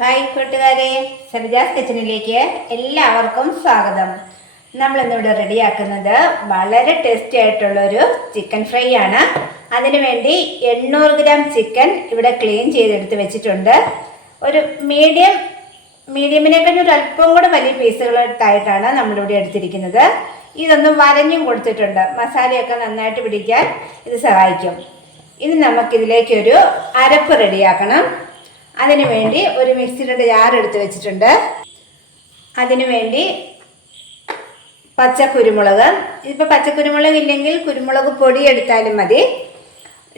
Hi കൂട്ടുകാരെ, സരിജാസ് കിച്ചണിലേക്ക് എല്ലാവർക്കും സ്വാഗതം. നമ്മളിന്നിവിടെ റെഡിയാക്കുന്നത് വളരെ ടേസ്റ്റി ആയിട്ടുള്ളൊരു ചിക്കൻ ഫ്രൈ ആണ്. അതിനുവേണ്ടി 800 ഗ്രാം ചിക്കൻ ഇവിടെ ക്ലീൻ ചെയ്തെടുത്ത് വെച്ചിട്ടുണ്ട്. ഒരു മീഡിയമിനേക്കാൾ ഒരു അല്പം കൂടെ വലിയ പീസുകളായിട്ടാണ് നമ്മളിവിടെ എടുത്തിരിക്കുന്നത്. ഇതൊന്ന് വരഞ്ഞും കൊടുത്തിട്ടുണ്ട്. മസാലയൊക്കെ നന്നായിട്ട് പിടിക്കാൻ ഇത് സഹായിക്കും. ഇനി നമുക്കിതിലേക്കൊരു അരപ്പ് റെഡിയാക്കണം. അതിനുവേണ്ടി ഒരു മിക്സിയുടെ ജാർ എടുത്ത് വെച്ചിട്ടുണ്ട്. അതിനുവേണ്ടി പച്ചക്കുരുമുളക്, ഇതിപ്പോൾ പച്ചക്കുരുമുളക് ഇല്ലെങ്കിൽ കുരുമുളക് പൊടി എടുത്താലും മതി.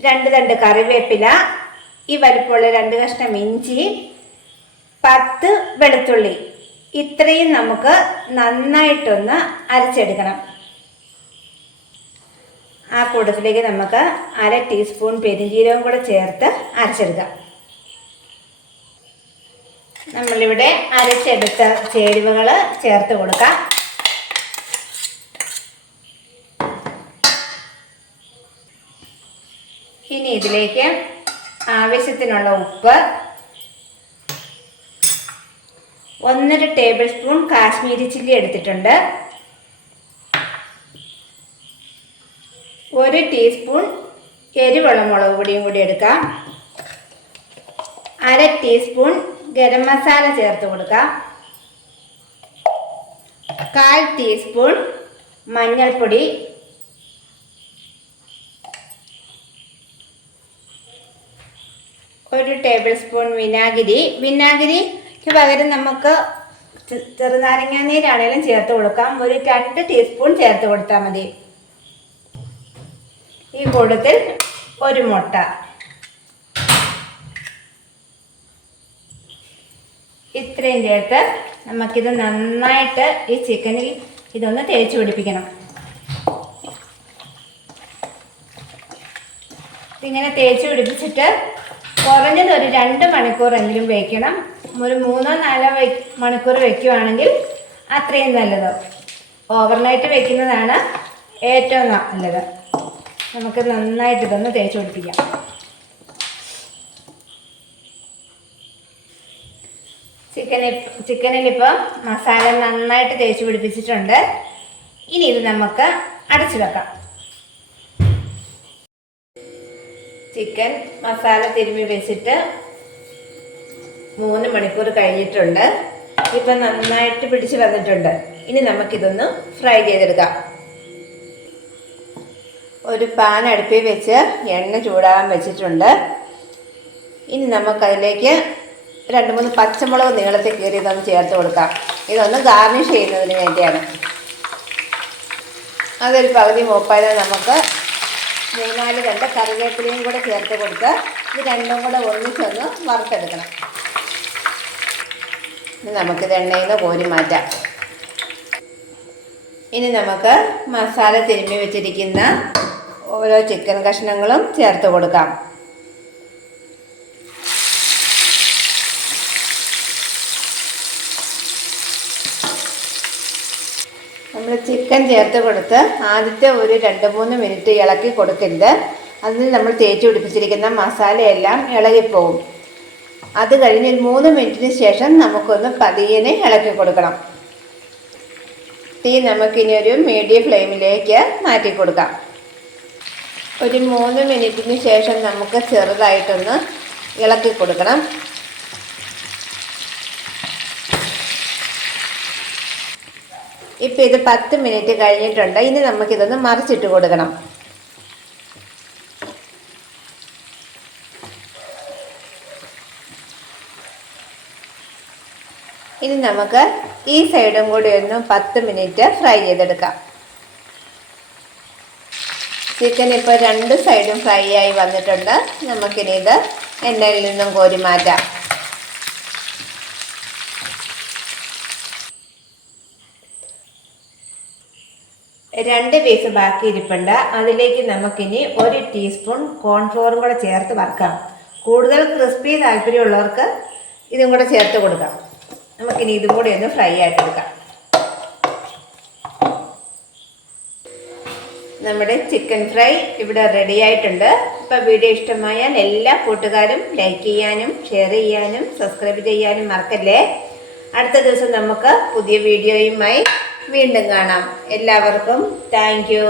2 തണ്ട് കറിവേപ്പില, ഈ വലിപ്പമുള്ള 2 കഷ്ണം ഇഞ്ചി, 10 വെളുത്തുള്ളി. ഇത്രയും നമുക്ക് നന്നായിട്ടൊന്ന് അരച്ചെടുക്കണം. ആ കൂട്ടത്തിലേക്ക് നമുക്ക് 1/2 ടീസ്പൂൺ പെരുംജീരകം കൂടെ ചേർത്ത് അരച്ചെടുക്കാം. നമ്മളിവിടെ അരച്ചെടുത്ത ചേരുവകൾ ചേർത്ത് കൊടുക്കാം. ഇനി ഇതിലേക്ക് ആവശ്യത്തിനുള്ള ഉപ്പ്, 1.5 ടേബിൾ സ്പൂൺ കാശ്മീരി ചില്ലി എടുത്തിട്ടുണ്ട്, 1 ടീസ്പൂൺ എരിവുള്ള മുളക് പൊടിയും കൂടി എടുക്കാം, 1/2 ടീസ്പൂൺ ഗരം മസാല ചേർത്ത് കൊടുക്കാം, 1/4 ടീസ്പൂൺ മഞ്ഞൾപ്പൊടി, 1 ടേബിൾ സ്പൂൺ വിനാഗിരിക്ക് പകരം നമുക്ക് ചെറുനാരങ്ങ നീരാണേലും ചേർത്ത് കൊടുക്കാം. ഒരു 2 ടീസ്പൂൺ ചേർത്ത് കൊടുത്താൽ മതി. ഈ കൂട്ടത്തിൽ ഒരു മുട്ട. ഇത്രയും ചേർത്ത് നമുക്കിത് നന്നായിട്ട് ഈ ചിക്കനിൽ ഇതൊന്ന് തേച്ച് പിടിപ്പിക്കണം. ഇതിങ്ങനെ തേച്ച് പിടിപ്പിച്ചിട്ട് കുറഞ്ഞത് ഒരു 2 മണിക്കൂറെങ്കിലും വയ്ക്കണം. ഒരു 3-4 മണിക്കൂർ വയ്ക്കുകയാണെങ്കിൽ അത്രയും നല്ലത്. ഓവർനൈറ്റ് വയ്ക്കുന്നതാണ് ഏറ്റവും നല്ലത്. നമുക്ക് നന്നായിട്ട് ഇതൊന്ന് തേച്ച് പിടിപ്പിക്കാം. ചിക്കനിലിപ്പോൾ മസാല നന്നായിട്ട് തേച്ച് പിടിപ്പിച്ചിട്ടുണ്ട്. ഇനി ഇത് നമുക്ക് അടച്ചു വെക്കാം. ചിക്കൻ മസാല തിരുമ്മി വെച്ചിട്ട് 3 മണിക്കൂർ കഴിഞ്ഞിട്ടുണ്ട്. ഇപ്പം നന്നായിട്ട് പിടിച്ച് വന്നിട്ടുണ്ട്. ഇനി നമുക്കിതൊന്ന് ഫ്രൈ ചെയ്തെടുക്കാം. ഒരു പാൻ അടുപ്പിൽ വെച്ച് എണ്ണ ചൂടാകാൻ വെച്ചിട്ടുണ്ട്. ഇനി നമുക്കതിലേക്ക് 2-3 പച്ചമുളക് നീളത്തിൽ കീറി ഇതൊന്ന് ചേർത്ത് കൊടുക്കാം. ഇതൊന്ന് ഗാർണിഷ് ചെയ്യുന്നതിന് വേണ്ടിയാണ്. അതൊരു പകുതി മൂപ്പായാൽ നമുക്ക് 3-4 തണ്ട് കറിവേപ്പിലയും കൂടെ ചേർത്ത് കൊടുത്ത് ഇത് രണ്ടും കൂടെ ഒന്നിച്ചൊന്ന് വറുത്തെടുക്കണം. ഇനി നമുക്കിത് എണ്ണയിൽ നിന്ന് കോരി മാറ്റാം. ഇനി നമുക്ക് മസാല തിരുമ്മി വെച്ചിരിക്കുന്ന ഓരോ ചിക്കൻ കഷ്ണങ്ങളും ചേർത്ത് കൊടുക്കാം. നമ്മൾ ചിക്കൻ ചേർത്ത് കൊടുത്ത് ആദ്യത്തെ ഒരു 2-3 മിനിറ്റ് ഇളക്കി കൊടുക്കരുത്. അതിൽ നമ്മൾ തേച്ച് പിടിപ്പിച്ചിരിക്കുന്ന മസാലയെല്ലാം ഇളകിപ്പോവും. അത് കഴിഞ്ഞ് 3 മിനിറ്റിന് ശേഷം നമുക്കൊന്ന് പതിയെ ഇളക്കി കൊടുക്കണം. തീ നമുക്കിനി ഒരു മീഡിയം ഫ്ലെയിമിലേക്ക് മാറ്റി കൊടുക്കാം. ഒരു 3 മിനിറ്റിന് ശേഷം നമുക്ക് ചെറുതായിട്ടൊന്ന് ഇളക്കി കൊടുക്കണം. ഇപ്പം ഇത് 10 മിനിറ്റ് കഴിഞ്ഞിട്ടുണ്ട്. ഇനി നമുക്കിതൊന്ന് മറിച്ചിട്ട് കൊടുക്കണം. ഇനി നമുക്ക് ഈ സൈഡും കൂടി ഒന്ന് 10 മിനിറ്റ് ഫ്രൈ ചെയ്തെടുക്കാം. ചിക്കൻ ഇപ്പോൾ 2 സൈഡും ഫ്രൈ ആയി വന്നിട്ടുണ്ട്. നമുക്കിനി ഇത് എണ്ണയിൽ നിന്നും കോരി മാറ്റാം. രണ്ട് പീസ് ബാക്കി ഇരിപ്പുണ്ട്. അതിലേക്ക് നമുക്കിനി 1 ടീസ്പൂൺ കോൺഫ്ലോറും കൂടെ ചേർത്ത് വറുക്കാം. കൂടുതൽ ക്രിസ്പി താല്പര്യമുള്ളവർക്ക് ഇതും കൂടെ ചേർത്ത് കൊടുക്കാം. നമുക്കിനി ഇതും കൂടെ ഒന്ന് ഫ്രൈ ആയിട്ടെടുക്കാം. നമ്മുടെ ചിക്കൻ ഫ്രൈ ഇവിടെ റെഡി ആയിട്ടുണ്ട്. ഇപ്പോൾ വീഡിയോ ഇഷ്ടമായാൽ എല്ലാ കൂട്ടുകാരും ലൈക്ക് ചെയ്യാനും ഷെയർ ചെയ്യാനും സബ്സ്ക്രൈബ് ചെയ്യാനും മറക്കല്ലേ. അടുത്ത ദിവസം നമുക്ക് പുതിയ വീഡിയോയുമായി വീണ്ടും കാണാം. എല്ലാവർക്കും താങ്ക് യു.